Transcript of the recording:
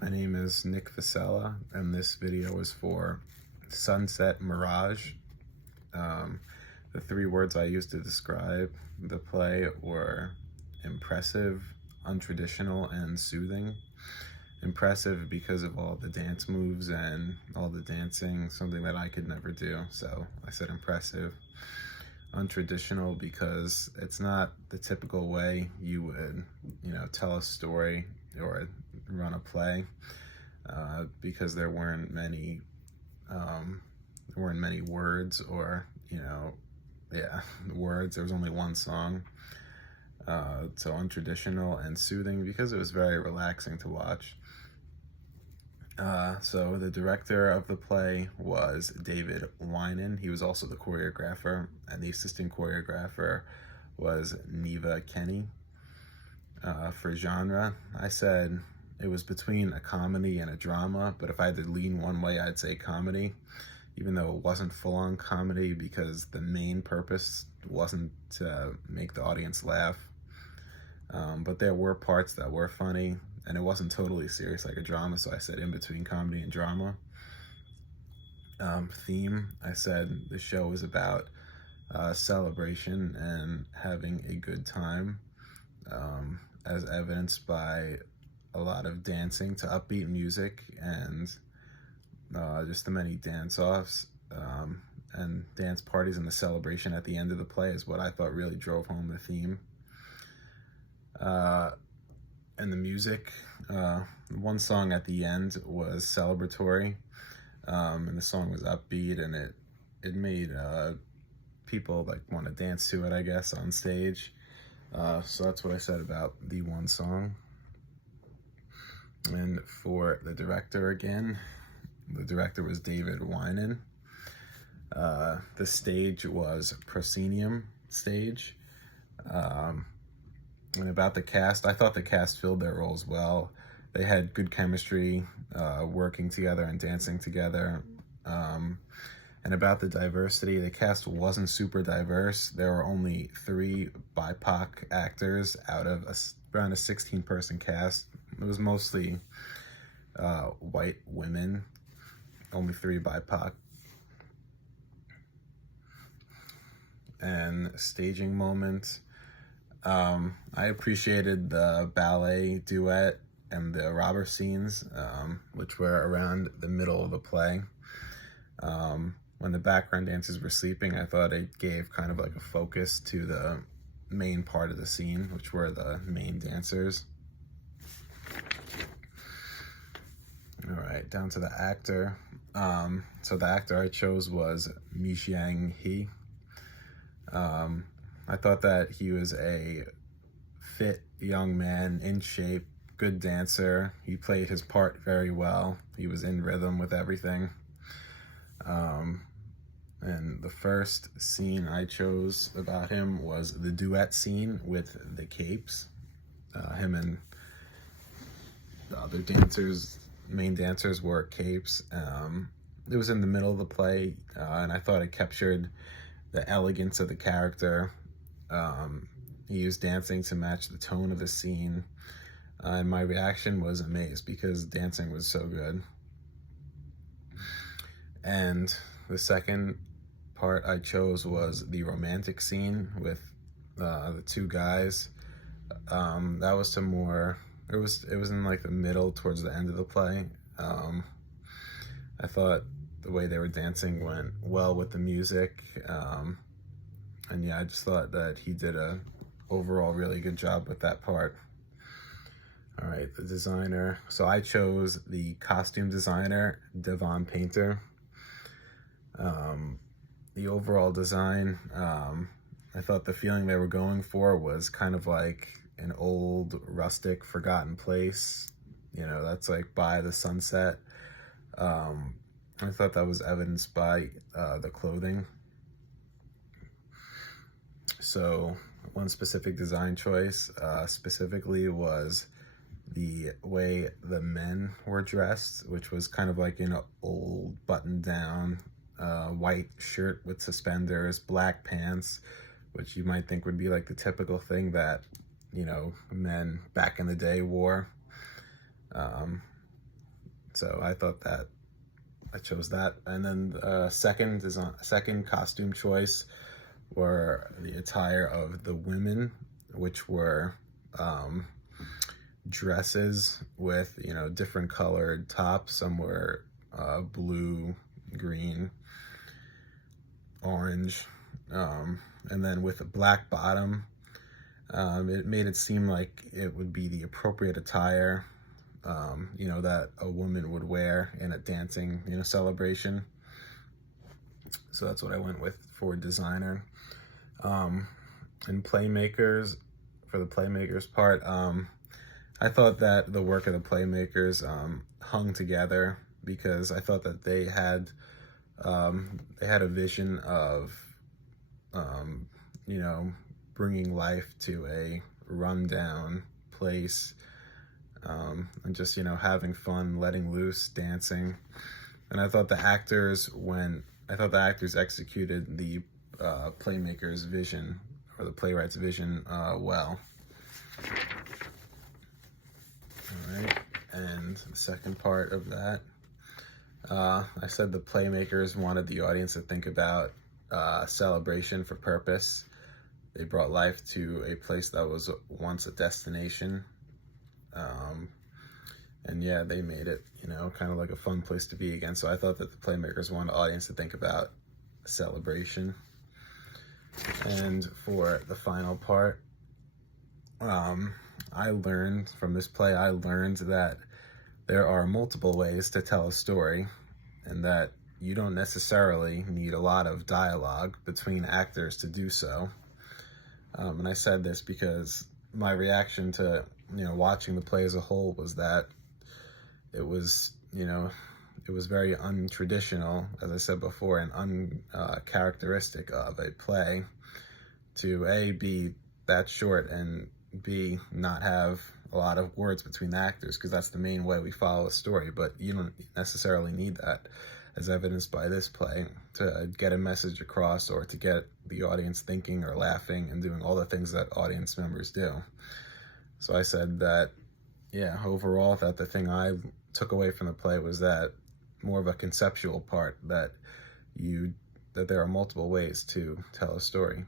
My name is Nick Vasella, and this video is for Sunset Mirage. Um, the three words I used to describe the play were impressive, untraditional, and soothing. Impressive because of all the dance moves and all the dancing, something that I could never do, so I said impressive. Untraditional because it's not the typical way you would, tell a story or run a play, because there weren't many words or words. There was only one song. So untraditional and soothing because it was very relaxing to watch. So the director of the play was David Winan. He was also the choreographer, and the assistant choreographer was Neva Kenny. For genre, I said it was between a comedy and a drama, but if I had to lean one way, I'd say comedy, even though it wasn't full-on comedy because the main purpose wasn't to make the audience laugh. But there were parts that were funny, and it wasn't totally serious like a drama, so I said in between comedy and drama. Theme, I said the show is about celebration and having a good time, as evidenced by a lot of dancing to upbeat music and just the many dance-offs and dance parties, and the celebration at the end of the play is what I thought really drove home the theme. And the music, one song at the end was celebratory, and the song was upbeat, and it made people want to dance to it, I guess, on stage. So that's what I said about the one song. And for the director again, the director was David Winan. The stage was proscenium stage. And about the cast, I thought the cast filled their roles well. They had good chemistry, working together and dancing together. And about the diversity, the cast wasn't super diverse. There were only 3 BIPOC actors out of around a 16-person cast. It was mostly white women, only 3 BIPOC. And staging moments, I appreciated the ballet duet and the robber scenes, which were around the middle of the play. When the background dancers were sleeping, I thought it gave kind of like a focus to the main part of the scene, which were the main dancers. All right, down to the actor. So the actor I chose was Mi He. I thought that he was a fit young man, in shape, good dancer. He played his part very well. He was in rhythm with everything. And the first scene I chose about him was the duet scene with the capes. Him and the other dancers, main dancers, wore capes. It was in the middle of the play, and I thought it captured the elegance of the character. He used dancing to match the tone of the scene, and my reaction was amazed because dancing was so good. And the second part I chose was the romantic scene with the 2 guys. That was some more. It was in the middle towards the end of the play. I thought the way they were dancing went well with the music. And yeah, I just thought that he did a overall really good job with that part. All right, the designer. So I chose the costume designer, Devon Painter. The overall design, I thought the feeling they were going for was kind of like an old, rustic, forgotten place. That's like by the sunset. I thought that was evidenced by the clothing. So one specific design choice specifically was the way the men were dressed, which was kind of like an old button-down white shirt with suspenders, black pants, which you might think would be like the typical thing that, men back in the day wore. So I thought that I chose that. And then second costume choice were the attire of the women, which were dresses with, you know, different colored tops. Some were blue, green, orange, and then with a black bottom. It made it seem like it would be the appropriate attire, you know, that a woman would wear in a dancing, you know, celebration. So that's what I went with for designer. And playmakers, for the playmakers part, I thought that the work of the playmakers hung together because I thought that they had a vision of, you know, bringing life to a rundown place, and just, you know, having fun, letting loose, dancing. And I thought the actors executed the playmaker's vision, or the playwright's vision, well. All right, and the second part of that, I said the playmakers wanted the audience to think about celebration for purpose. They brought life to a place that was once a destination. And yeah, they made it, you know, kind of like a fun place to be again. So I thought that the playmakers wanted the audience to think about celebration. And for the final part, I learned from this play, that there are multiple ways to tell a story, and that you don't necessarily need a lot of dialogue between actors to do so. And I said this because my reaction to, you know, watching the play as a whole was that it was, you know, it was very untraditional, as I said before, and uncharacteristic of a play to A, be that short, and B, not have a lot of words between the actors, because that's the main way we follow a story. But you don't necessarily need that, as evidenced by this play, to get a message across, or to get the audience thinking or laughing and doing all the things that audience members do. So I said that, yeah, overall, that the thing I took away from the play was that more of a conceptual part, that there are multiple ways to tell a story.